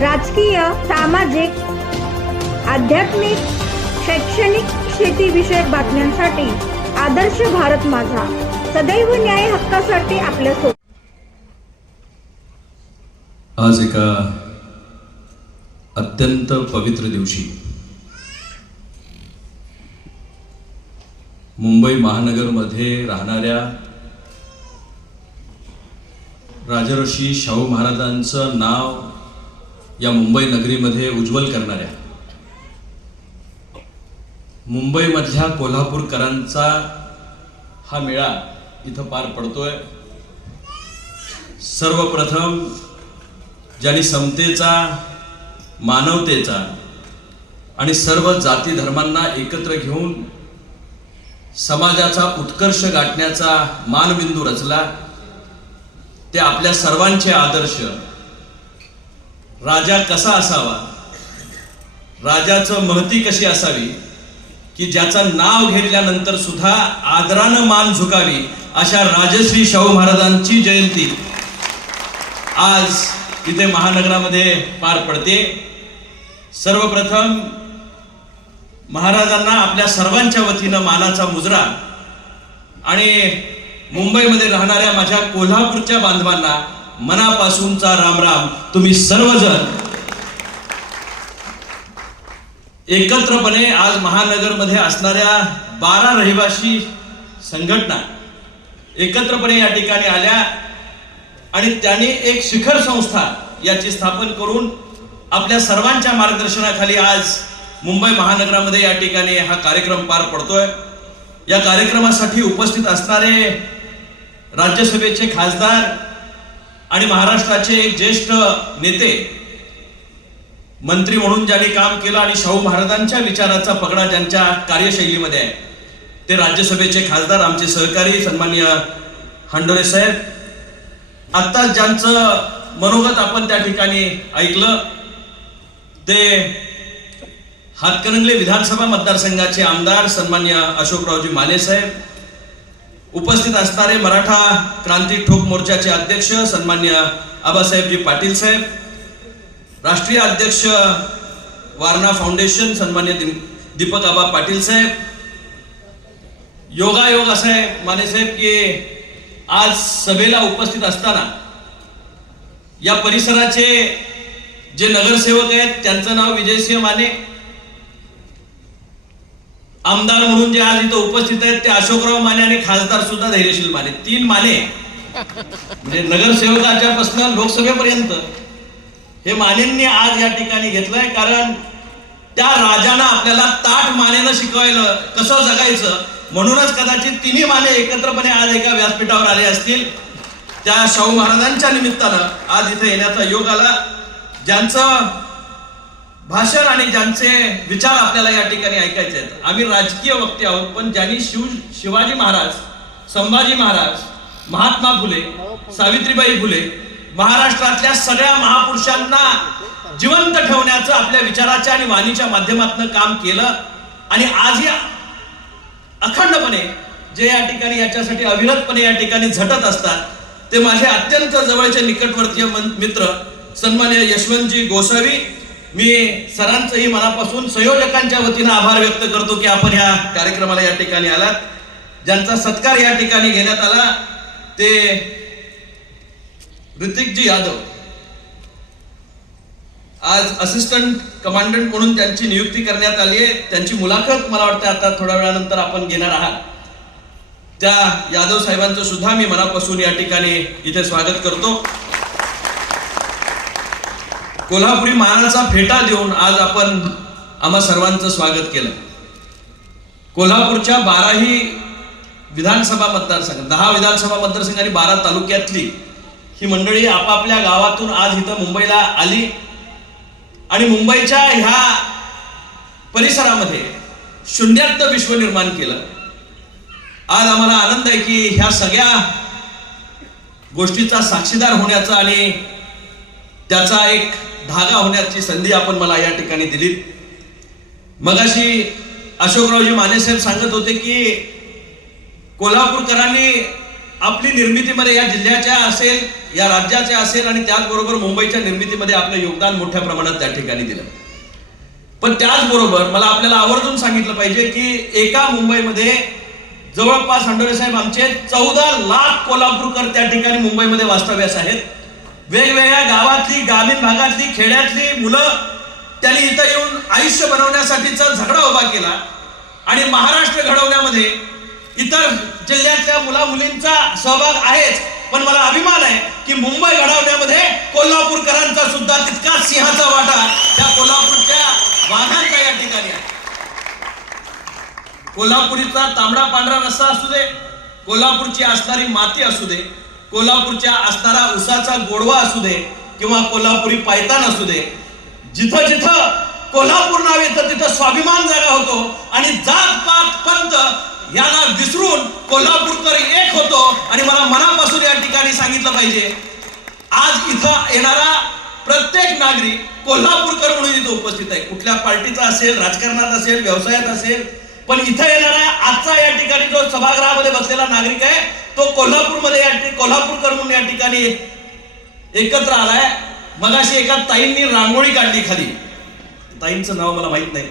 राजकीय सामाजिक आध्यात्मिक शैक्षणिक शेतीविषयक बातम्यांसाठी आदर्श भारत माझा. सदैव न्याय हक्कासाठी आपल्यासोबत आज एका अत्यंत पवित्र दिवशी मुंबई महानगरमध्ये राहणाऱ्या राजर्षी शाहू महाराजांचं नाव या मुंबई नगरीमध्ये उज्ज्वल करणाऱ्या. मुंबईमधल्या कोल्हापूरकरांचा हा मेळा इथं पार पडतोय. सर्वप्रथम ज्यांनी समतेचा मानवतेचा आणि सर्व जाती धर्मांना एकत्र घेऊन समाजाचा उत्कर्ष गाठण्याचा मानबिंदू रचला ते आपल्या सर्वांचे आदर्श राजा कसा असावा? राजाचं महती कशी असावी? की ज्याचं नाव घेतल्यानंतर सुद्धा आदरानं मान झुकावी अशा राजश्री शाहू महाराजांची जयंती. आज इथे महानगरामध्ये पार पडते. सर्वप्रथम महाराजांना आपल्या सर्वांच्या वतीनं मानाचा मुजरा आणि मुंबईमध्ये राहणाऱ्या माझ्या कोल्हापूरच्या बांधवांना मनापासूनचा रामराम तुम्ही सर्वजण एकत्रपणे आज महानगरमध्ये असणाऱ्या बारा रहिवासी संघटना एकत्रपणे या ठिकाणी आल्या आणि त्यांनी एक शिखर संस्था याची स्थापन करून आपल्या सर्वांच्या मार्गदर्शनाखाली आज मुंबई महानगरामध्ये या ठिकाणी हा कार्यक्रम पार पडतोय. या कार्यक्रमासाठी उपस्थित असणारे राज्यसभेचे खासदार आणि महाराष्ट्राचे ज्येष्ठ नेते मंत्री म्हणून ज्यांनी काम केलं आणि शाहू महाराजांच्या विचाराचा पगडा ज्यांच्या कार्यशैलीमध्ये आहे ते राज्यसभेचे खासदार आमचे सहकारी सन्माननीय हांडोरे साहेब. आता ज्यांचं मनोगत आपण त्या ठिकाणी ऐकलं ते हातकणंगले विधानसभा मतदारसंघाचे आमदार सन्मान्य अशोकरावजी माने साहेब उपस्थित असणारे मराठा क्रांती ठोक मोर्चाचे अध्यक्ष सन्मान्य आबासाहेबजी पाटील साहेब राष्ट्रीय अध्यक्ष वारणा फाउंडेशन सन्मान्य दीपक आबा पाटील साहेब योगायोग असं आहे माने साहेब की आज सभेला उपस्थित असताना या परिसराचे जे नगरसेवक आहेत त्यांचं नाव विजयसिंह माने आमदार म्हणून जे आज इथं उपस्थित आहेत ते अशोकराव माने आणि खासदार सुद्धा धैर्यशील माने. तीन माने. म्हणजे नगरसेवकाच्या पासून लोकसभेपर्यंत. हे मानेंनी आज या ठिकाणी घेतलंय कारण त्या राजानं आपल्याला ताट मानेनं शिकवायलं कसं जगायचं म्हणूनच कदाचित तिन्ही माने एकत्रपणे आज एका व्यासपीठावर आले असतील. त्या शाहू महाराजांच्या निमित्तानं आज इथे येण्याचा योग आला. ज्यांचं भाषण आणि ज्यांचे विचार आपल्याला या ठिकाणी ऐकायचे आहेत. आम्ही राजकीय वक्ते आहोत पण ज्यांनी शिव शिवाजी महाराज संभाजी महाराज महात्मा फुले सावित्रीबाई फुले महाराष्ट्रातल्या सगळ्या महापुरुषांना जिवंत ठेवण्याचं आपल्या विचाराच्या आणि वाणीच्या माध्यमातून काम केलं आणि आज या अखंडपणे जे या ठिकाणी याच्यासाठी अविरतपणे या ठिकाणी झटत असतात ते माझे अत्यंत जवळचे निकटवर्तीय मित्र सन्मान्य यशवंतजी गोसावी मी सरांचंही मनापासून संयोजकांच्या वतीनं आभार व्यक्त करतो की आपण ह्या कार्यक्रमाला या ठिकाणी आलात. ज्यांचा सत्कार या ठिकाणी घेण्यात आला ते ऋतिकजी यादव. आज असिस्टंट कमांडंट म्हणून त्यांची नियुक्ती करण्यात आली आहे. त्यांची मुलाखत मला वाटतं आता थोड्या वेळानंतर आपण घेणार आहात. त्या यादव साहेबांचं सुद्धा मी मनापासून या ठिकाणी इथे स्वागत करतो. कोल्हापुरी मानाचा फेटा देऊन आज आपण आम्हा सर्वांचं स्वागत केलं. कोल्हापूरच्या बाराही विधानसभा मतदारसंघ दहा विधानसभा मतदारसंघ आणि बारा तालुक्यातली ही मंडळी आपापल्या गावातून आज इथं मुंबईला आली आणि मुंबईच्या ह्या परिसरामध्ये शून्यात विश्व निर्माण केलं. आज आम्हाला आनंद आहे की ह्या सगळ्या गोष्टीचा साक्षीदार होण्याचा आणि त्याचा एक धागा होण्याची संधी आपण मला या ठिकाणी दिली. मगाशी अशोकरावजी मानेसाहेब सांगत होते की कोल्हापूरकरांनी आपली निर्मितीमध्ये या जिल्ह्याच्या असेल या राज्याच्या असेल आणि त्याचबरोबर मुंबईच्या निर्मितीमध्ये आपलं योगदान मोठ्या प्रमाणात त्या ठिकाणी दिलं. पण त्याचबरोबर मला आपल्याला आवर्जून सांगितलं पाहिजे की एका मुंबईमध्ये जवळपास हंडोरे साहेब आमचे चौदा लाख कोल्हापूरकर त्या ठिकाणी मुंबईमध्ये वास्तव्यास आहेत. वेगवेगळ्या गावातली ग्रामीण भागातली खेड्यातली मुलं त्यांनी इथं येऊन आयुष्य बनवण्यासाठीचा झगडा उभा केला. आणि महाराष्ट्र घडवण्यामध्ये इतर जिल्ह्यातल्या मुला मुलींचा सहभाग आहेच. पण मला अभिमान आहे की मुंबई घडवण्यामध्ये कोल्हापूरकरांचा सुद्धा तितका सिंहाचा वाटा त्या कोल्हापूरच्या वाघांचा या ठिकाणी आहे. कोल्हापुरीचा तांबडा पांढरा रस्सा असू दे कोल्हापूरची असणारी माती असू दे कोल्हापूरच्या असणारा उसाचा गोडवा असू दे किंवा कोल्हापुरी पायतान असू दे जिथं जिथं कोल्हापूर नाव येतं तिथं स्वाभिमान जागा होतो आणि जात पात पंत यांना विसरून कोल्हापूरकर एक होतो. आणि मला मनापासून या ठिकाणी सांगितलं पाहिजे आज इथं येणारा प्रत्येक नागरिक कोल्हापूरकर म्हणून इथं उपस्थित आहे. कुठल्या पार्टीचा असेल राजकारणात असेल व्यवसायात असेल पण इथं येणारा आजचा या ठिकाणी जो सभागृहामध्ये बसलेला नागरिक आहे तो कोल्हापूरमध्ये या कोल्हापूरकर म्हणून या ठिकाणी एकत्र आलाय. मगाशी एका ताईंनी रांगोळी काढली खाली. ताईंचं नाव मला माहीत नाही.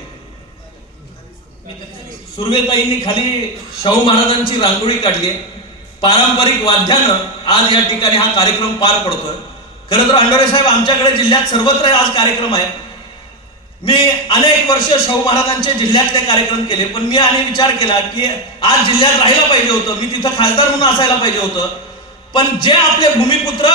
सुर्वेताईंनी खाली शाहू महाराजांची रांगोळी काढली पारंपरिक वाद्यानं आज या ठिकाणी हा कार्यक्रम पार पडतोय. खरं तर अंडोरे साहेब आमच्याकडे जिल्ह्यात सर्वत्र आज कार्यक्रम आहे. मी अनेक वर्ष शाहू महाराजांचे जिल्ह्यातले कार्यक्रम केले पण मी आणि विचार केला की आज जिल्ह्यात राहायला पाहिजे होतं मी तिथं खासदार म्हणून असायला पाहिजे होतं. पण जे आपले भूमिपुत्र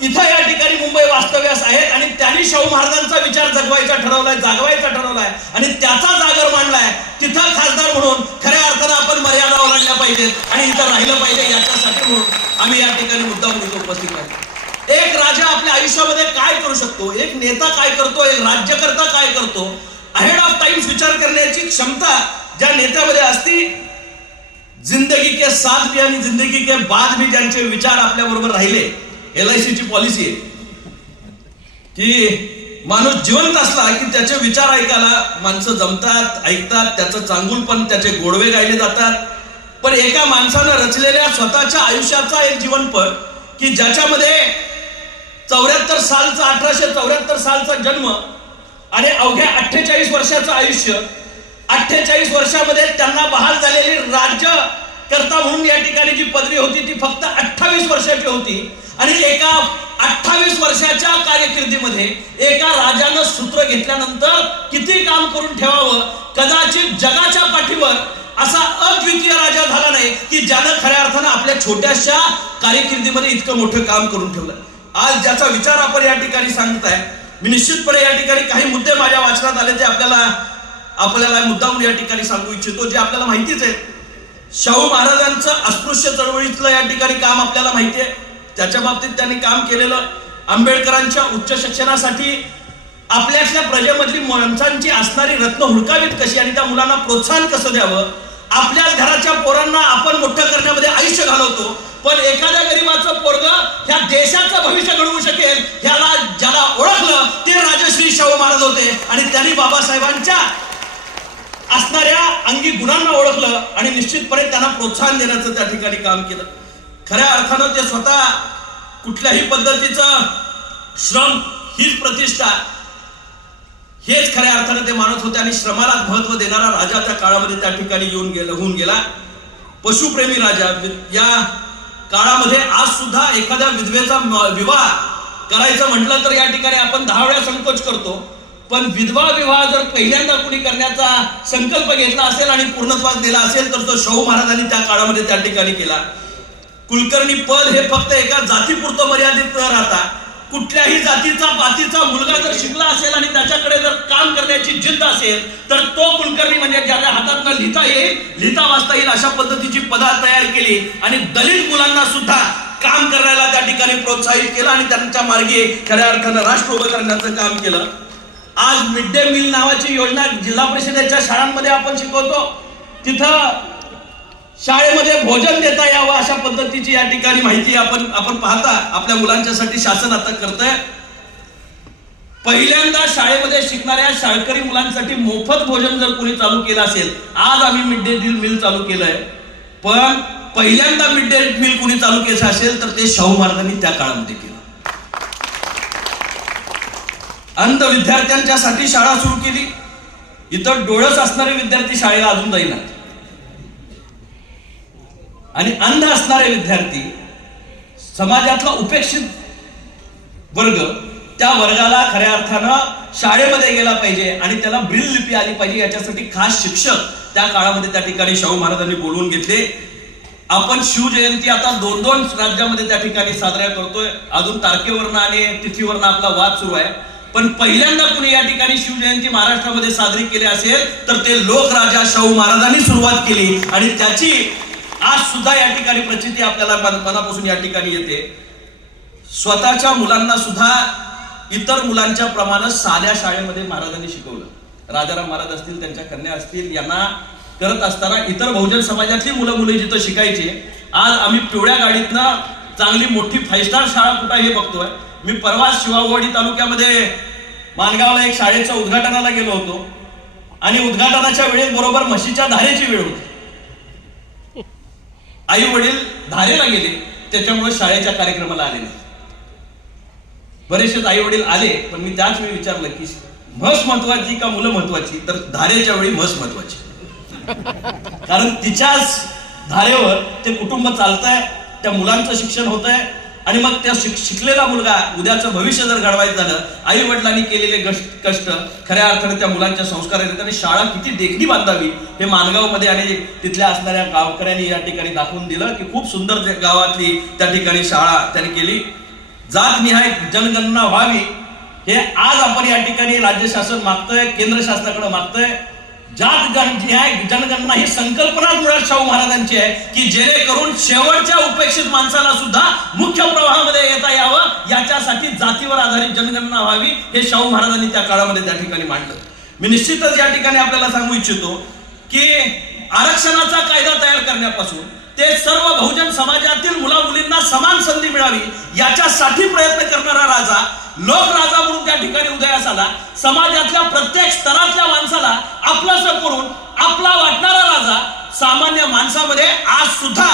इथं या ठिकाणी मुंबई वास्तव्यास आहेत आणि त्यांनी शाहू महाराजांचा विचार जगवायचा ठरवलाय जागवायचा ठरवलाय आणि त्याचा जागर मांडलाय तिथं खासदार म्हणून खऱ्या अर्थानं आपण मर्यादा ओलांडल्या पाहिजेत आणि इथं राहिलं पाहिजे याच्यासाठी म्हणून आम्ही या ठिकाणी मुद्दा म्हणून उपस्थित आहे एक राजा आपल्या आयुष्यामध्ये काय करू शकतो? एक नेता काय करतो? एक राज्यकर्ता काय करतो? अहेड ऑफ टाइम्स विचार करण्याची क्षमता ज्या नेत्यामध्ये असती जिंदगी के साथ भी आणि जिंदगी के बाद भी ज्यांचे विचार आपल्या बरोबर राहिले एल आय ची पॉलिसी आहे. की माणूस जिवंत असला की त्याचे विचार ऐकायला माणसं जमतात ऐकतात त्याचं चांगुलपण त्याचे गोडवे गायले जातात. पण एका माणसानं रचलेल्या स्वतःच्या आयुष्याचा एक जीवनपट की ज्याच्यामध्ये चौऱ्याहत्तर सालचा अठराशे चौऱ्याहत्तर सालचा जन्म आणि अवघ्या अठ्ठेचाळीस वर्षाचं आयुष्य. अठ्ठेचाळीस वर्षामध्ये त्यांना बहाल झालेली राज्य करता म्हणून या ठिकाणी जी पदवी होती ती फक्त अठ्ठावीस वर्षाची होती. आणि एका अठ्ठावीस वर्षाच्या कार्यकिर्दीमध्ये एका राजानं सूत्र घेतल्यानंतर किती काम करून ठेवावं? कदाचित जगाच्या पाठीवर असा अद्वितीय राजा झाला नाही की ज्यानं खऱ्या अर्थानं आपल्या छोट्याशा कार्यकिर्दीमध्ये इतकं मोठं काम करून ठेवलं. आज ज्याचा विचार आपण या ठिकाणी सांगत आहे मी निश्चितपणे या ठिकाणी काही मुद्दे माझ्या वाचनात आले ते आपल्याला आपल्याला मुद्दाम या ठिकाणी सांगू इच्छितो जे आपल्याला माहितीच आहे. शाहू महाराजांचं अस्पृश्य चळवळीतलं या ठिकाणी काम आपल्याला माहिती आहे. त्याच्या बाबतीत त्यांनी काम केलेलं आंबेडकरांच्या उच्च शिक्षणासाठी आपल्यातल्या प्रजेमधली माणसांची असणारी रत्न हुडकावीत कशी आणि त्या मुलांना प्रोत्साहन कसं द्यावं? आपल्याच घराच्या पोरांना आपण मोठं करण्यामध्ये आयुष्य घालवतो. पण एखाद्या गरीबाचं पोरग ह्या देशाचं भविष्य घडवू शकेल ह्याला ज्याला ओळखलं ते राजश्री शाहू महाराज होते. आणि त्यांनी बाबासाहेबांच्या असणाऱ्या अंगी गुणांना ओळखलं आणि निश्चितपणे त्यांना प्रोत्साहन देण्याचं त्या ठिकाणी काम केलं. खऱ्या अर्थानं ते स्वतः कुठल्याही पद्धतीचं श्रम हीच प्रतिष्ठा हेच खऱ्या अर्थानं ते मानत होते आणि श्रमाला महत्त्व देणारा राजा त्या काळामध्ये त्या ठिकाणी येऊन गेला होऊन गेला. पशुप्रेमी राजा या काळामध्ये आज सुद्धा एखाद्या विधवेचा विवाह करायचं म्हटलं तर या ठिकाणी आपण दहा वेळा संकोच करतो. पण विधवा विवाह जर पहिल्यांदा कुणी करण्याचा संकल्प घेतला असेल आणि पूर्णत्वास दिला असेल तर तो शाहू महाराजांनी त्या काळामध्ये त्या ठिकाणी केला. कुलकर्णी पद हे फक्त एका जातीपुरतं मर्यादित न राहता कुठल्याही जातीचा पातीचा मुलगा जर शिकला असेल आणि त्याच्याकडे जर काम करण्याची जिद्द असेल तर तो कुलकर्णी म्हणजे ज्याच्या हातात लिहिता येईल लिहिता वाचता येईल अशा पद्धतीची पदा तयार केली आणि दलित मुलांना सुद्धा काम करायला त्या ठिकाणी प्रोत्साहित केलं आणि त्यांच्या मार्गे खऱ्या अर्थानं राष्ट्र उभं करण्याचं काम केलं. आज मिड डे मील नावाची योजना जिल्हा परिषदेच्या शाळांमध्ये आपण शिकवतो. तिथं शाळेमध्ये भोजन देता यावं अशा पद्धतीची या ठिकाणी माहिती आपण आपण पाहता आपल्या मुलांच्यासाठी शासन आता करतंय. पहिल्यांदा शाळेमध्ये शिकणाऱ्या शाळकरी मुलांसाठी मोफत भोजन जर कोणी चालू केलं असेल आज आम्ही मिड डे मिल चालू केलंय. पण पहिल्यांदा मिड डे मील कोणी चालू केलं असेल तर ते शाहू महाराजांनी त्या काळामध्ये केलं. अंध विद्यार्थ्यांच्यासाठी शाळा सुरू केली. इतर डोळस असणारे विद्यार्थी शाळेला अजून जाईनात. आणि अंध असणारे विद्यार्थी समाजातला उपेक्षित वर्ग त्या वर्गाला खऱ्या अर्थानं शाळेमध्ये गेला पाहिजे आणि त्याला ब्रिल लिपी आली पाहिजे याच्यासाठी खास शिक्षक त्या काळामध्ये त्या ठिकाणी शाहू महाराजांनी बोलवून घेतले. आपण शिवजयंती आता दोन दोन राज्यामध्ये त्या ठिकाणी साजऱ्या करतोय. अजून तारखेवरनं आणि तिथीवरनं आपला वाद सुरू आहे. पण पहिल्यांदा कुणी या ठिकाणी शिवजयंती महाराष्ट्रामध्ये साजरी केली असेल तर ते लोकराजा शाहू महाराजांनी सुरुवात केली आणि त्याची आज सुद्धा या ठिकाणी प्रचिती आपल्याला मनापासून या ठिकाणी येते. स्वतःच्या मुलांना सुद्धा इतर मुलांच्या प्रमाणे साध्या शाळेमध्ये महाराजांनी शिकवलं. राजाराम महाराज असतील त्यांच्या कन्या असतील यांना करत असताना इतर बहुजन समाजातली मुलं मुली जिथं शिकायचे आज आम्ही पिवळ्या गाडीतनं चांगली मोठी फाईव्ह स्टार शाळा कुठं हे बघतोय. मी परवा शिवावडी तालुक्यामध्ये मानगावला एक शाळेच्या उद्घाटनाला गेलो होतो. आणि उद्घाटनाच्या वेळेस बरोबर म्हशीच्या धारेची वेळ होती. आई वडील धारेला गेले त्याच्यामुळे शाळेच्या कार्यक्रमाला आले नाही. बरेचसे आई वडील आले पण मी त्याच वेळी विचारलं की म्हस महत्वाची का मुलं महत्वाची? तर धारेच्या वेळी म्हस महत्वाची. कारण तिच्याच धारेवर ते कुटुंब चालतंय त्या मुलांचं शिक्षण होत आहे आणि मग त्या शिक- शिकलेला मुलगा उद्याचं भविष्य जर घडवायचं झालं आई वडिलांनी केलेले कष्ट कष्ट खऱ्या अर्थाने त्या मुलांच्या संस्कार आहेत आणि शाळा किती देखणी बांधावी हे मानगावमध्ये आणि तिथल्या असणाऱ्या गावकऱ्यांनी या ठिकाणी दाखवून दिलं की खूप सुंदर गावातली त्या ठिकाणी शाळा त्यांनी केली. जात निहाय जनगणना व्हावी हे आज आपण या ठिकाणी राज्य शासन मागतोय केंद्र शासनाकडे मागतोय. जात जी आहे जनगणना ही संकल्पना मुळात शाहू महाराजांची आहे की जेणेकरून शेवटच्या उपेक्षित माणसाला सुद्धा मुख्य प्रवाहामध्ये येता यावं याच्यासाठी जातीवर आधारित जनगणना व्हावी हे शाहू महाराजांनी त्या काळामध्ये त्या ठिकाणी मांडलं. मी निश्चितच या ठिकाणी आपल्याला सांगू इच्छितो की आरक्षणाचा कायदा तयार करण्यापासून ते सर्व बहुजन समाजातील मुला मुलींना समान संधी मिळावी याच्यासाठी प्रयत्न करणारा राजा लोकराजा म्हणून त्या ठिकाणी उदयास आला समाजातल्या प्रत्येक स्तरातल्या माणसाला आपलास करून आपला वाटणारा राजा सामान्य माणसामध्ये आज सुद्धा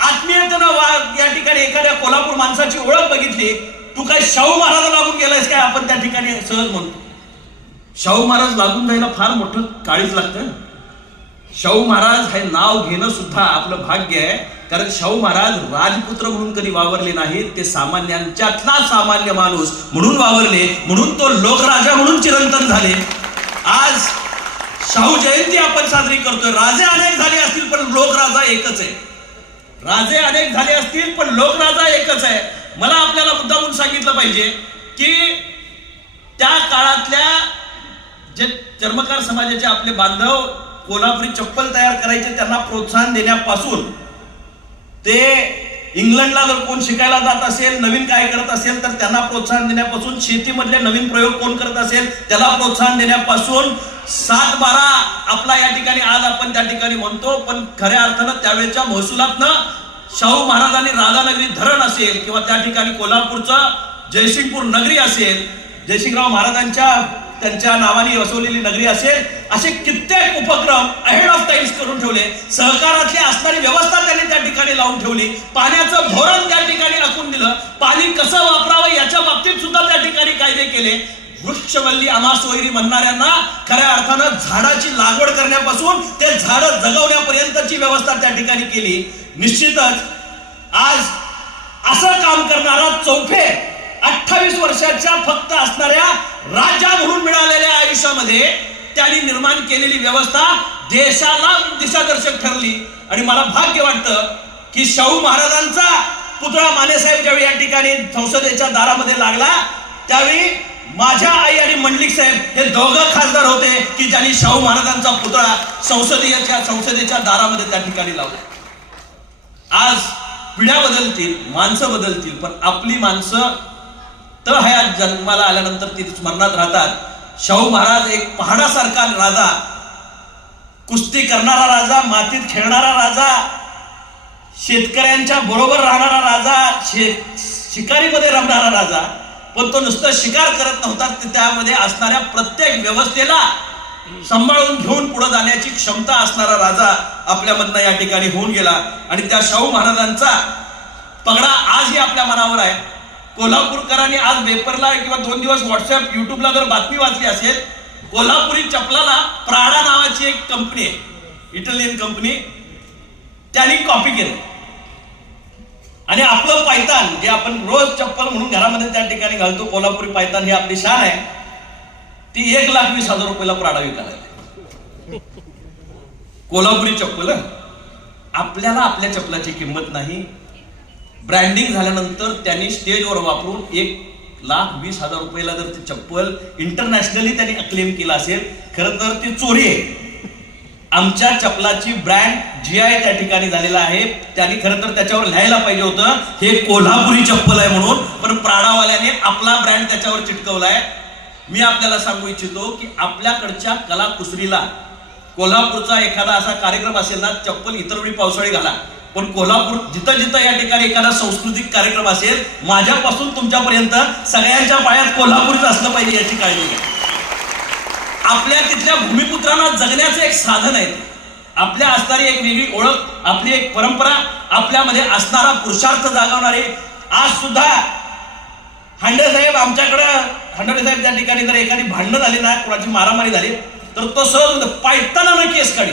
आत्मीयतेनं वा- या ठिकाणी एखाद्या कोल्हापूर माणसाची ओळख बघितली. तू काय शाहू महाराज लागून गेलायस काय? आपण त्या ठिकाणी सहज म्हणतो. शाहू महाराज लागून जायला फार मोठं काळीच लागतं शाहू महाराज हे नाव घेणं सुद्धा आपलं भाग्य आहे. कारण शाहू महाराज राजपुत्र म्हणून कधी वावरले नाहीत. ते सामान्यांच्यातला सामान्य माणूस म्हणून वावरले. म्हणून तो लोकराजा म्हणून चिरंतन झाले. आज शाहू जयंती आपण साजरी करतोय. राजे अनेक झाले असतील पण लोकराजा एकच आहे. राजे अनेक झाले असतील पण लोकराजा एकच आहे. मला आपल्याला मुद्दा म्हणून सांगितलं पाहिजे की त्या काळातल्या जे चर्मकार समाजाचे आपले बांधव कोल्हापुरी चप्पल तयार करायचे त्यांना प्रोत्साहन देण्यापासून ते इंग्लंडला जर कोण शिकायला जात असेल नवीन काय करत असेल तर त्यांना प्रोत्साहन देण्यापासून शेतीमधले नवीन प्रयोग कोण करत असेल त्याला प्रोत्साहन देण्यापासून सात बारा आपला या ठिकाणी आज आपण त्या ठिकाणी म्हणतो पण खऱ्या अर्थानं त्यावेळेच्या महसुलातनं शाहू महाराजांनी राधानगरी धरण असेल किंवा त्या ठिकाणी कोल्हापूरचं जयसिंगपूर नगरी असेल जयसिंगराव महाराजांच्या त्यांच्या नावाने वसवलेली नगरी असेल असे कित्येक उपक्रम अहेड ऑफ टाइम्स करून ठेवले. सहकारातली असणारी व्यवस्था त्यांनी त्या ठिकाणी लावून ठेवली. पाण्याचं धोरण त्या ठिकाणी राखून दिलं. पाणी कसं वापरावं याच्या बाबतीत सुद्धा त्या ठिकाणी कायदे केले. वृक्षवल्ली आम्हा सोयरी म्हणणाऱ्यांना खऱ्या अर्थानं झाडाची लागवड करण्यापासून ते झाड जगवण्यापर्यंतची व्यवस्था त्या ठिकाणी केली. निश्चितच आज असं काम करणारा चौफे अठ्ठावीस वर्षाच्या फक्त असणाऱ्या राजा म्हणून मिळालेल्या आयुष्यामध्ये त्यांनी निर्माण केलेली व्यवस्था देशाला दिशादर्शक ठरली. आणि मला भाग्य वाटतं की शाहू महाराजांचा पुतळा मानेसाहेब ज्यावेळी या ठिकाणी संसदेच्या दारामध्ये लागला त्यावेळी माझ्या आई आणि मंडलिक साहेब हे दोघं खासदार होते की ज्यांनी शाहू महाराजांचा पुतळा संसदीयच्या संसदेच्या दारामध्ये त्या ठिकाणी लावला. आज पिढ्या बदलतील माणसं बदलतील पण आपली माणसं तर ह्या जन्माला आल्यानंतर ती स्मरणात राहतात. शाहू महाराज एक पहाडासारखा राजा. कुस्ती करणारा राजा मातीत खेळणारा राजा शेतकऱ्यांच्या बरोबर राहणारा राजा शे शिकारीमध्ये रमणारा राजा. पण तो नुसतं शिकार करत नव्हता तर त्यामध्ये असणाऱ्या प्रत्येक व्यवस्थेला सांभाळून घेऊन पुढे जाण्याची क्षमता असणारा राजा आपल्यामधनं या ठिकाणी होऊन गेला. आणि त्या शाहू महाराजांचा पगडा आजही आपल्या मनावर आहे. कोल्हापूरकरांनी आज पेपरला किंवा दोन दिवस व्हॉट्सअप युट्यूबला जर बातमी वाचली असेल कोल्हापुरी चपलाला प्राडा नावाची एक कंपनी आहे इटालियन कंपनी त्यांनी कॉपी केलं. आणि आपलं पायतान जे आपण रोज चप्पल म्हणून घरामध्ये त्या ठिकाणी घालतो कोल्हापुरी पायतान ही आपली शान आहे ती एक लाख वीस हजार रुपयाला प्राडा विकायला कोल्हापुरी चप्पल आपल्याला आपल्या चप्पलाची किंमत नाही ब्रँडिंग झाल्यानंतर त्यांनी स्टेजवर वापरून एक लाख वीस हजार रुपयाला जर ती चप्पल इंटरनॅशनली त्यांनी अक्लेम केला असेल खरं तर ती चोरी आहे. आमच्या चपलाची ब्रँड जी आय त्या ठिकाणी झालेला आहे. त्यांनी खरं तर त्याच्यावर लिहायला पाहिजे होतं हे कोल्हापुरी चप्पल आहे म्हणून. पण प्राणावाल्याने आपला ब्रँड त्याच्यावर चिटकवलाय. मी आपल्याला सांगू इच्छितो की आपल्याकडच्या कला कुसरीला कोल्हापूरचा एखादा असा कार्यक्रम असेल ना चप्पल इतर वेळी पावसाळी घाला. पण कोल्हापूर जिथं जिथं या ठिकाणी एखादा सांस्कृतिक कार्यक्रम असेल माझ्यापासून तुमच्यापर्यंत सगळ्यांच्या पायात कोल्हापूरच असलं पाहिजे याची काळजी घ्या. आपल्या तिथल्या भूमिपुत्रांना जगण्याचं एक साधन आहे. आपल्या असणारी एक वेगळी ओळख आपली एक परंपरा आपल्यामध्ये असणारा पुरुषार्थ जागवणारे. आज सुद्धा हांडे साहेब आमच्याकडं हांडे साहेब त्या ठिकाणी जर एखादी भांडणं झाली ना कोणाची मारामारी झाली तर तो सहज पायताना केस काढी.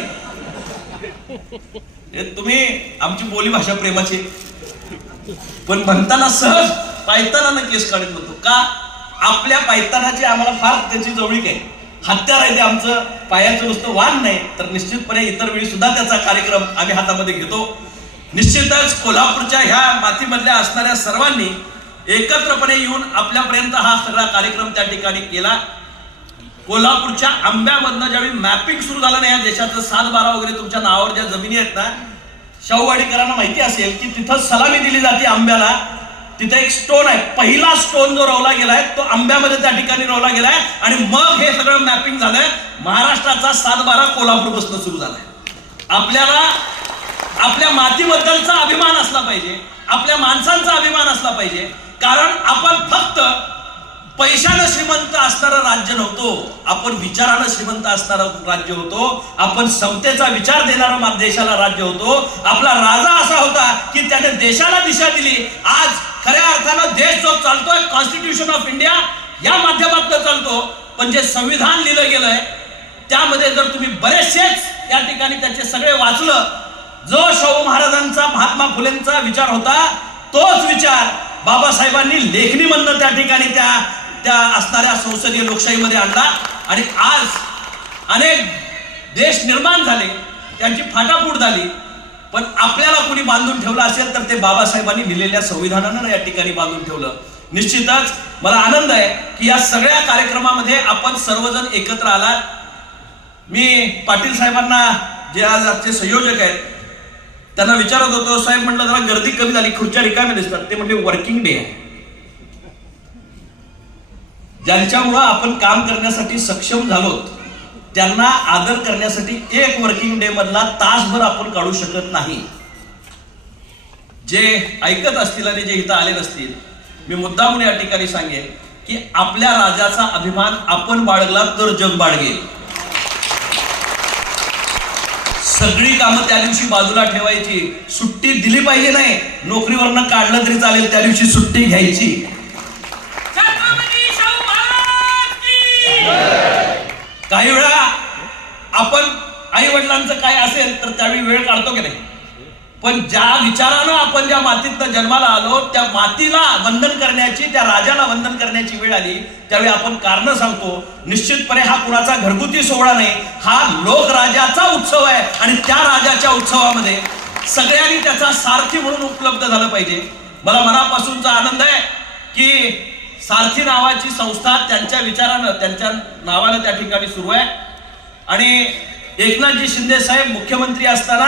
तुम्ही आमची बोली भाषा प्रेमाची पण म्हणताना सहज पायताना केस काढत नव्हतो का? आपल्या पायतानाची आम्हाला फार त्याची जवळीक आहे. हत्यार आहे ते आमचं. पायाचं नुसतं वाण नाही. तर निश्चितपणे इतर वेळी सुद्धा त्याचा कार्यक्रम आम्ही हातामध्ये घेतो. निश्चितच कोल्हापूरच्या ह्या मातीमधल्या असणाऱ्या सर्वांनी एकत्रपणे येऊन आपल्यापर्यंत हा सगळा कार्यक्रम त्या ठिकाणी केला. कोल्हापूरच्या आंब्यामधनं ज्यावेळी मॅपिंग सुरू झालं नाही या देशाचं सात बारा वगैरे तुमच्या नावावर ज्या जमिनी आहेत ना शाहूवाडीकरांना माहिती असेल की तिथं सलामी दिली जाते आंब्याला. तिथे एक स्टोन आहे. पहिला स्टोन जो रोवला गेलाय तो आंब्यामध्ये त्या ठिकाणी रोवला गेलाय. आणि मग हे सगळं मॅपिंग झालंय. महाराष्ट्राचा सात बारा कोल्हापूर बसणं सुरू झालाय. आपल्याला आपल्या मातीबद्दलचा अभिमान असला पाहिजे. आपल्या माणसांचा अभिमान असला पाहिजे. कारण आपण फक्त पैशानं श्रीमंत असणारं राज्य नव्हतो. आपण विचारानं श्रीमंत असणारं राज्य होतो. आपण समतेचा विचार देणारं देशाला राज्य होतो. आपला राजा असा होता की त्याने देशाला दिशा दिली. आज खऱ्या अर्थानं देश जो चालतोय कॉन्स्टिट्यूशन ऑफ इंडिया या माध्यमातून चालतो. पण जे संविधान लिहिलं गेलंय त्यामध्ये जर तुम्ही बरेचसेच या ठिकाणी त्याचे सगळे वाचलं जो शाहू महाराजांचा महात्मा फुलेंचा विचार होता तोच विचार बाबासाहेबांनी लेखणीमधनं त्या ठिकाणी त्या त्या असणाऱ्या संसदीय लोकशाहीमध्ये आणला आणि आज अनेक देश निर्माण झाले त्यांची फाटाफूट झाली. पण आपल्याला कोणी बांधून ठेवलं असेल तर ते बाबासाहेबांनी लिहिलेल्या संविधानानं या ठिकाणी बांधून ठेवलं. निश्चितच मला आनंद आहे की या सगळ्या कार्यक्रमामध्ये आपण सर्वजण एकत्र आलात. मी पाटील साहेबांना जे आज आजचे संयोजक आहेत त्यांना विचारत होतो साहेब म्हटलं जरा गर्दी कमी झाली खुर्च्या रिकाम्या दिसतात. ते म्हणजे वर्किंग डे आहे. ज्यांच्यामुळं आपण काम करण्यासाठी सक्षम झालो त्यांना आदर करण्यासाठी एक वर्किंग डे मधला तासभर आपण काढू शकत नाही. जे ऐकत असतील आणि जे इथं आले नसतील मी मुद्दामून या ठिकाणी सांगेन की आपल्या राजाचा अभिमान आपण बाळगला तर जग बाळगेल. सगळी कामं त्या दिवशी बाजूला ठेवायची. सुट्टी दिली पाहिजे नाही. नोकरीवरनं काढलं तरी चालेल त्या दिवशी सुट्टी घ्यायची. काही वेळा आपण आई वडिलांचं काय असेल तर त्यावेळी वेळ काढतो की नाही? पण ज्या विचारानं आपण ज्या मातीतनं जन्माला आलो त्या मातीला वंदन करण्याची त्या राजाला वंदन करण्याची वेळ आली त्यावेळी आपण कारण सांगतो निश्चितपणे हा कुणाचा घरगुती सोहळा नाही हा लोकराजाचा उत्सव आहे आणि त्या राजाच्या उत्सवामध्ये सगळ्यांनी त्याचा सारथी म्हणून उपलब्ध झालं पाहिजे. मला मनापासूनचा आनंद आहे की सारथी नावाची संस्था त्यांच्या विचारानं त्यांच्या नावानं त्या ठिकाणी सुरू आहे. आणि एकनाथजी शिंदे साहेब मुख्यमंत्री असताना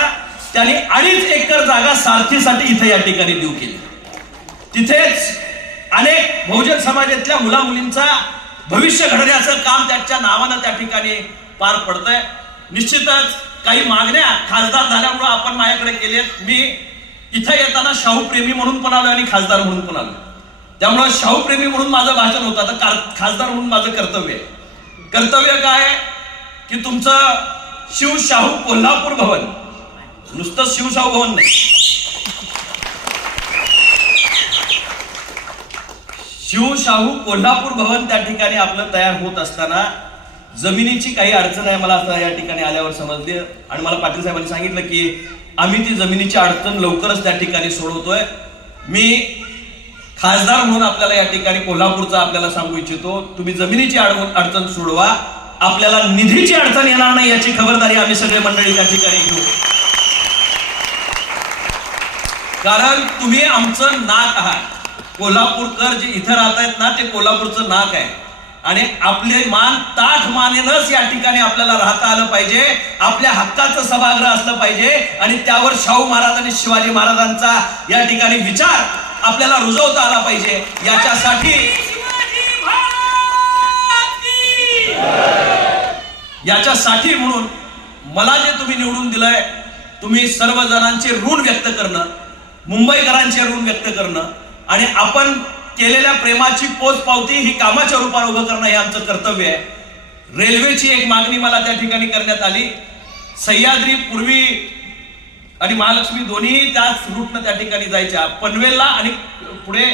त्यांनी अडीच एकर जागा सारथीसाठी इथे या ठिकाणी देऊ केली. तिथेच अनेक बहुजन समाजातल्या मुला मुलींचा भविष्य घडण्याचं काम त्यांच्या नावानं त्या ठिकाणी पार पडतंय. निश्चितच काही मागण्या खासदार झाल्यामुळं आपण माझ्याकडे केलेत. मी इथं येताना शाहू प्रेमी म्हणून पण आलो आणि खासदार म्हणून पण आलो त्यामुळं शाहू प्रेमी म्हणून माझं भाषण होतं. आता खासदार म्हणून माझं कर्तव्य आहे. कर्तव्य काय की तुमचं शिवशाहू कोल्हापूर भवन. नुसतं शिवशाहू भवन नाही. शिवशाहू कोल्हापूर भवन त्या ठिकाणी आपलं तयार होत असताना जमिनीची काही अडचण आहे मला आता या ठिकाणी आल्यावर समजली आणि मला पाटील साहेबांनी सांगितलं की आम्ही ती जमिनीची अडचण लवकरच त्या ठिकाणी सोडवतोय. मी खासदार म्हणून आपल्याला या ठिकाणी कोल्हापूरचा आपल्याला सांगू इच्छितो. तुम्ही जमिनीची अडचण सोडवा. आपल्याला निधीची अडचण येणार नाही याची खबरदारी आम्ही सगळे मंडळी त्या ठिकाणी घेऊ. कारण तुम्ही आमचं नाक आहात. कोल्हापूरकर जे इथं राहत आहेत ना ते कोल्हापूरचं नाक आहे. आणि आपले मान ताठ मानेनच या ठिकाणी आपल्याला राहता आलं पाहिजे. आपल्या हक्काचं सभागृह असलं पाहिजे. आणि त्यावर शाहू महाराज आणि शिवाजी महाराजांचा या ठिकाणी विचार आपल्याला रुजवता आला पाहिजे. याच्यासाठी याच्यासाठी म्हणून मला जे तुम्ही निवडून दिलंय तुम्ही सर्व जणांचे ऋण व्यक्त करणं मुंबईकरांचे ऋण व्यक्त करणं आणि आपण केलेल्या प्रेमाची पोच पावती ही कामाच्या रूपाने उभं करणं हे आमचं कर्तव्य आहे. रेल्वेची एक मागणी मला त्या ठिकाणी करण्यात आली. सह्याद्री पूर्वी आणि महालक्ष्मी दोन्ही त्याच रूटनं त्या ठिकाणी जायच्या. पनवेलला आणि पुढे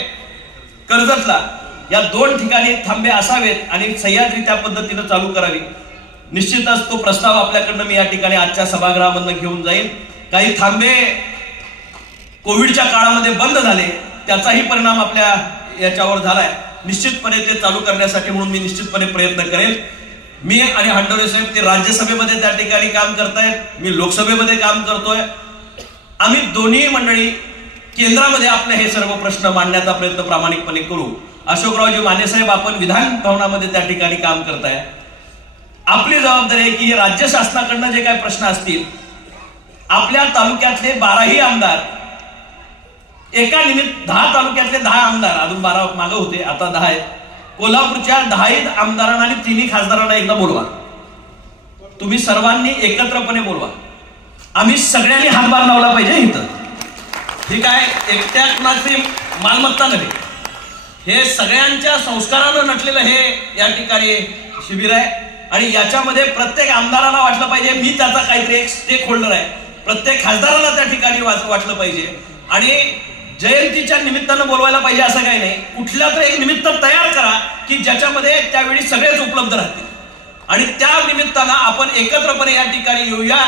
कर्जतला. या दोन ठिकाणी थांबे असावेत आणि सह्याद्री त्या पद्धतीनं चालू करावी. निश्चितच तो प्रस्ताव आपल्याकडनं मी या ठिकाणी आजच्या सभागृहामधनं घेऊन जाईल काही थांबे कोविडच्या काळामध्ये बंद झाले त्याचाही परिणाम आपल्या याच्यावर झालाय. निश्चितपणे ते चालू करण्यासाठी म्हणून मी निश्चितपणे प्रयत्न करेन. मी आणि हंडोरे साहेब ते राज्यसभेमध्ये त्या ठिकाणी काम करतायत. मी लोकसभेमध्ये काम करतोय. आम्ही दोन्ही मंडळी केंद्रामध्ये आपले हे सर्व प्रश्न मांडण्याचा प्रयत्न प्रामाणिकपणे करू. अशोकरावजी मानेसाहेब आपण विधान भवनामध्ये त्या ठिकाणी काम करताय. आपली जबाबदारी आहे की हे राज्य शासनाकडनं जे काही प्रश्न असतील आपल्या तालुक्यातले बाराही आमदार एका निमित्त दहा तालुक्यातले दहा आमदार अजून बारा मागे होते आता दहा आहेत. कोल्हापूरच्या दहाही आमदारांना आणि तिन्ही खासदारांना एकदा बोलवा. तुम्ही सर्वांनी एकत्रपणे बोलवा. आम्ही सगळ्यांनी हातभार लावला पाहिजे इथं. ठीक आहे एकट्या कुणाची मालमत्ता नव्हे. हे सगळ्यांच्या संस्कारानं नटलेलं हे या ठिकाणी शिबिर आहे. आणि याच्यामध्ये प्रत्येक आमदाराला वाटलं पाहिजे मी त्याचा काहीतरी एक स्टेक होल्डर आहे. प्रत्येक खासदाराला त्या ठिकाणी वाच- वाटलं पाहिजे. आणि जयंतीच्या निमित्तानं बोलवायला पाहिजे असं काही नाही. कुठल्या तर एक निमित्त तयार करा की ज्याच्यामध्ये त्यावेळी सगळेच उपलब्ध राहतील. आणि त्या निमित्तानं आपण एकत्रपणे या ठिकाणी येऊया.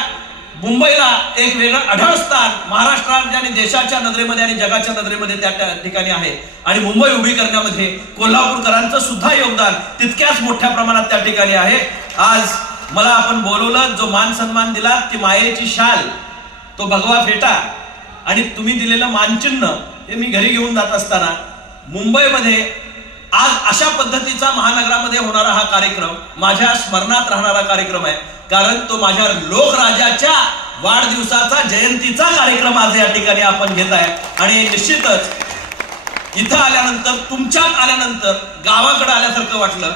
मुंबईला एक वेगळं अढळ स्थान महाराष्ट्रात आणि देशाच्या नजरेमध्ये आणि जगाच्या नजरेमध्ये त्या त्या ठिकाणी आहे. आणि मुंबई उभी करण्यामध्ये कोल्हापूरकरांचं सुद्धा योगदान तितक्याच मोठ्या प्रमाणात त्या ठिकाणी आहे. आज मला आपण बोलवलं जो मान सन्मान दिला ती मायेची शाल तो भगवा फेटा आणि तुम्ही दिलेलं मानचिन्ह हे मी घरी घेऊन जात असताना मुंबईमध्ये आज अशा पद्धतीचा महानगरामध्ये होणारा हा कार्यक्रम माझ्या स्मरणात राहणारा कार्यक्रम आहे. कारण तो माझ्या लोकराजाच्या वाढदिवसाचा जयंतीचा कार्यक्रम आज या ठिकाणी आपण घेत आहे. आणि निश्चितच इथं आल्यानंतर तुमच्यात आल्यानंतर गावाकडे आल्यासारखं वाटलं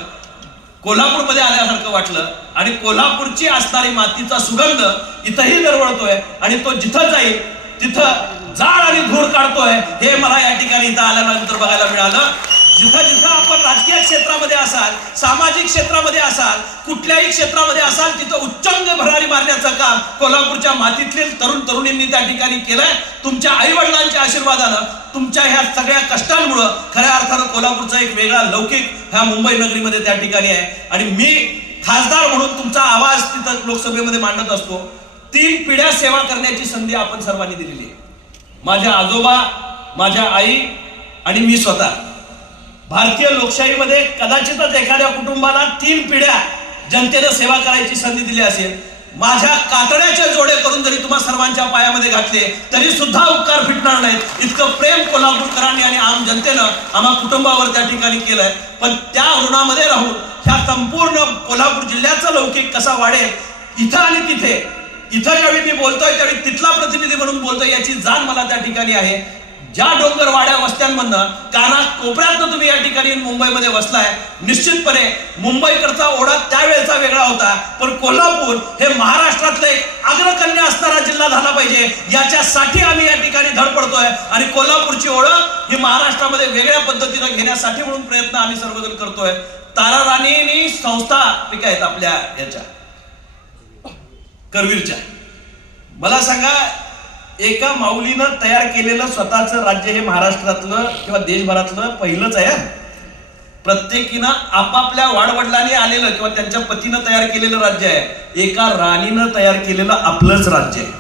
कोल्हापूरमध्ये आल्यासारखं वाटलं आणि कोल्हापूरची असणारी मातीचा सुगंध इथंही दरवळतोय. आणि तो जिथं जाईल तिथं जाड आणि धूर काढतोय हे मला या ठिकाणी इथं आल्यानंतर बघायला मिळालं. जिथं जिथं आपण राजकीय क्षेत्रामध्ये असाल सामाजिक क्षेत्रामध्ये असाल कुठल्याही क्षेत्रामध्ये असाल तिथं उच्चांग भरारी मारण्याचं काम कोल्हापूरच्या मातीतले तरुण तरुणींनी त्या ठिकाणी केलंय. तुमच्या आई वडिलांच्या आशीर्वादानं तुमच्या ह्या सगळ्या कष्टांमुळं खऱ्या अर्थानं कोल्हापूरचा एक वेगळा लौकिक ह्या मुंबई नगरीमध्ये त्या ठिकाणी आहे. आणि मी खासदार म्हणून तुमचा आवाज तिथं लोकसभेमध्ये मांडत असतो. तीन पिढ्या सेवा करण्याची संधी आपण सर्वांनी दिलेली आहे. माझ्या आजोबा माझ्या आई आणि मी स्वतः. भारतीय लोकशाहीमध्ये कदाचितच एखाद्या कुटुंबाला तीन पिढ्या जनतेनं सेवा करायची संधी दिली असेल. माझ्या कातड्याच्या जोडे करून जरी तुम्हा सर्वांच्या पायामध्ये घातले तरी सुद्धा उपकार फिटणार नाहीत. इतकं प्रेम कोल्हापूरकरांनी आणि आम जनतेनं आम्हा कुटुंबावर त्या ठिकाणी केलंय. पण त्या ऋणामध्ये राहून ह्या संपूर्ण कोल्हापूर जिल्ह्याचा लौकिक कसा वाढेल इथं आणि तिथे. इथं ज्यावेळी मी बोलतोय त्यावेळी तिथला प्रतिनिधी म्हणून बोलतोय याची जाण मला त्या ठिकाणी आहे. ज्या डोंगर वाड्या वस्त्यांमधनं काना कोपऱ्यातनं तुम्ही या ठिकाणी मुंबईमध्ये बसलाय निश्चितपणे मुंबईकडचा ओढा त्यावेळेचा वेगळा होता. पण कोल्हापूर हे महाराष्ट्रातलं एक अग्रकन्या असणारा जिल्हा झाला पाहिजे. याच्यासाठी आम्ही या ठिकाणी धडपडतोय आणि कोल्हापूरची ओळख ही महाराष्ट्रामध्ये वेगळ्या पद्धतीनं घेण्यासाठी म्हणून प्रयत्न आम्ही सर्वजण करतोय. तारा राणीनी संस्था आहेत आपल्या याच्या. करवीरच्या. मला सांगा एका माऊलीनं तयार केलेलं स्वतःचं राज्य हे महाराष्ट्रातलं किंवा देशभरातलं पहिलंच आहे प्रत्येकीनं आपापल्या वाडवडिलांनी आलेलं किंवा त्यांच्या पतीनं तयार केलेलं राज्य आहे. एका राणीनं तयार केलेलं आपलंच राज्य आहे.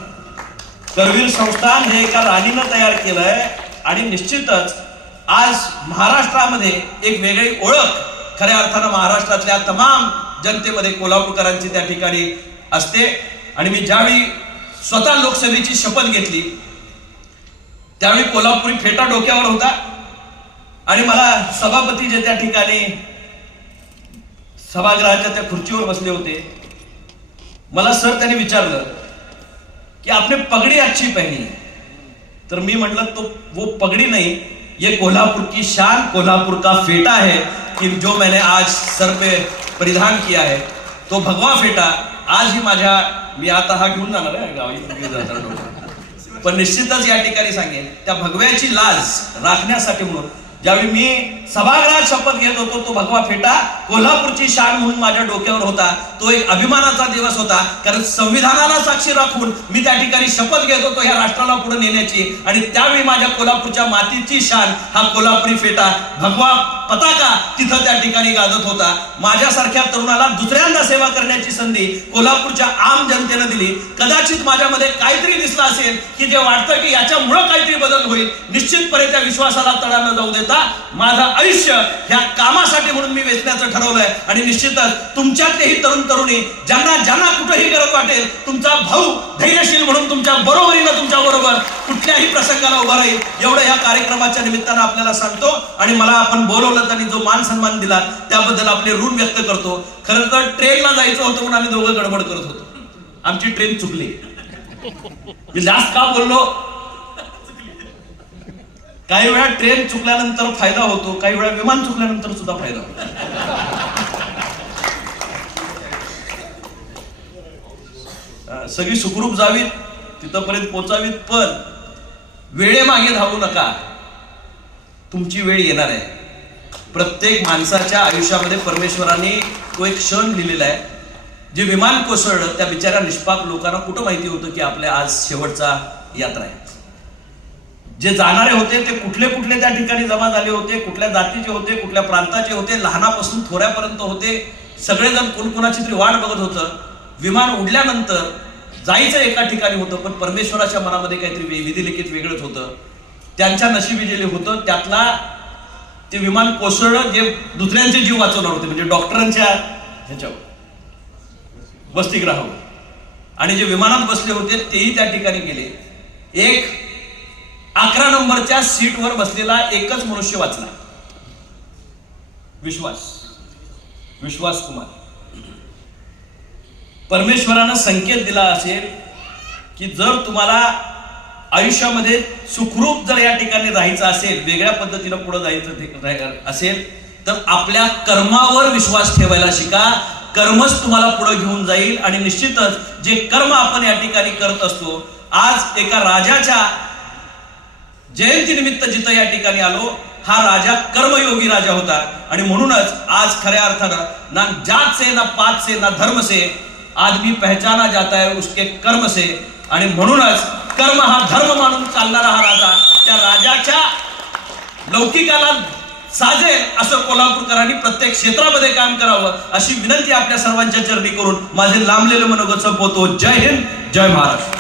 करवीर संस्थान हे एका राणीनं तयार केलंय आणि निश्चितच आज महाराष्ट्रामध्ये एक वेगळी ओळख खऱ्या अर्थानं महाराष्ट्रातल्या तमाम जनतेमध्ये कोल्हापूरकरांची त्या ठिकाणी असते. आणि मी ज्यावेळी स्वतः लोकसभेची शपथ घेतली. त्यावेळी कोल्हापुरी फेटा डोक्यावर होता. आणि मला सभापती जे त्या ठिकाणी सभागृहाच्या त्या खुर्चीवर बसले होते. मला सर त्यांनी विचारलं की आपने पगड़ी अच्छी पहनी तर मी म्हटलं तो वो पगड़ी नाही ये कोल्हापुर की शान कोल्हापुर का फेटा है कि जो मैंने आज सर पे परिधान किया है तो भगवा फेटा आज ही माझ्या मी आता हा घेऊन जाणार आहे गावी. पण निश्चितच या ठिकाणी सांगेन त्या भगव्याची लाज राखण्यासाठी म्हणून. ज्यावेळी मी सभागृहात शपथ घेत होतो तो भगवा फेटा कोल्हापूरची शान म्हणून माझ्या डोक्यावर होता. तो एक अभिमानाचा दिवस होता. कारण संविधानाला साक्षी राखून मी त्या ठिकाणी शपथ घेत होतो ह्या राष्ट्राला पुढे नेण्याची. आणि त्यावेळी माझ्या कोल्हापूरच्या मातीची शान हा कोल्हापुरी फेटा भगवा पताका तिथं त्या ठिकाणी गाजत होता. माझ्यासारख्या तरुणाला दुसऱ्यांदा सेवा करण्याची संधी कोल्हापूरच्या आम जनतेनं दिली. कदाचित माझ्यामध्ये काहीतरी दिसलं असेल की जे वाटतं की याच्यामुळं काहीतरी बदल होईल. निश्चितपणे त्या विश्वासाला तडा न जाऊ देता माझं आयुष्य ह्या कामासाठी म्हणून मी वेचण्याचं ठरवलंय. आणि निश्चितच तुमच्यातलेही तरुण तरुणी ज्यांना ज्यांना कुठेही गरज वाटेल तुमचा भाऊ धैर्यशील म्हणून तुमच्या बरोबरीनं तुमच्या बरोबर कुठल्याही प्रसंगाला उभा राहील. एवढं ह्या कार्यक्रमाच्या निमित्तानं आपल्याला सांगतो. आणि मला आपण बोलवलं त्यांनी जो मान सन्मान दिला त्याबद्दल आपले ऋण व्यक्त करतो. खरं तर ट्रेनला जायचं होतं म्हणून आम्ही दोघं गडबड करत होतो. आमची ट्रेन चुकली. मी जास्त का बोललो? काही वेळा ट्रेन चुकल्यानंतर फायदा होतो काही वेळा विमान चुकल्यानंतर सुद्धा फायदा होतो. सगळी सुखरूप जावीत तिथपर्यंत पोचावीत पण वेळेमागे धावू नका. तुमची वेळ येणार आहे. प्रत्येक माणसाच्या आयुष्यामध्ये परमेश्वराने तो एक क्षण लिहिलेला आहे. जे विमान कोसळलं त्या बिचाऱ्या निष्पाप लोकांना कुठं माहिती होतं की आपल्या आज शेवटचा यात्रा आहे? जे जाणारे होते ते कुठले कुठले त्या ठिकाणी जमा झाले होते कुठल्या जातीचे होते कुठल्या प्रांताचे होते लहानापासून थोड्यापर्यंत होते सगळेजण कोणकोणाची तरी वाट बघत होतं. विमान उडल्यानंतर जायचं एका ठिकाणी होतं पण परमेश्वराच्या मनामध्ये काहीतरी वे- विधिलिखित वेगळंच होतं. त्यांच्या नशिबी जे होतं त्यातला ते विमान कोसळलं जे दुसऱ्यांचे जीव वाचवणार होते म्हणजे डॉक्टरांच्या ह्याच्यावर. वसतिग्रहावर आणि जे विमानात बसले होते तेही त्या ठिकाणी गेले. एक अकरा नंबरच्या सीटवर बसलेला एकच मनुष्य वाचला. विश्वास. विश्वास कुमार. परमेश्वरानं संकेत दिला असेल की जर तुम्हाला आयुष्यामध्ये सुखरूप जर या ठिकाणी राहायचं असेल वेगळ्या पद्धतीनं पुढे जायचं असेल तर आपल्या कर्मावर विश्वास ठेवायला शिका. कर्मच तुम्हाला पुढे घेऊन जाईल आणि निश्चितच जे कर्म आपण या ठिकाणी करत असतो आज एका राजाच्या जयंतीनिमित्त जिथं या ठिकाणी आलो हा राजा कर्मयोगी राजा होता. आणि म्हणूनच आज खऱ्या अर्थानं ना जात से ना पात से ना धर्म से आदमी पहचाना जाता है उसके कर्म से. आणि म्हणूनच कर्म हा धर्म मानून चालणारा हा राजा त्या राजाच्या लौकिकाला साजे असं कोल्हापूरकरांनी प्रत्येक क्षेत्रामध्ये काम करावं अशी विनंती आपल्या सर्वांच्या चरणी करून माझे लांबलेले मनोगत संपवतो. जय हिंद जय महाराष्ट्र.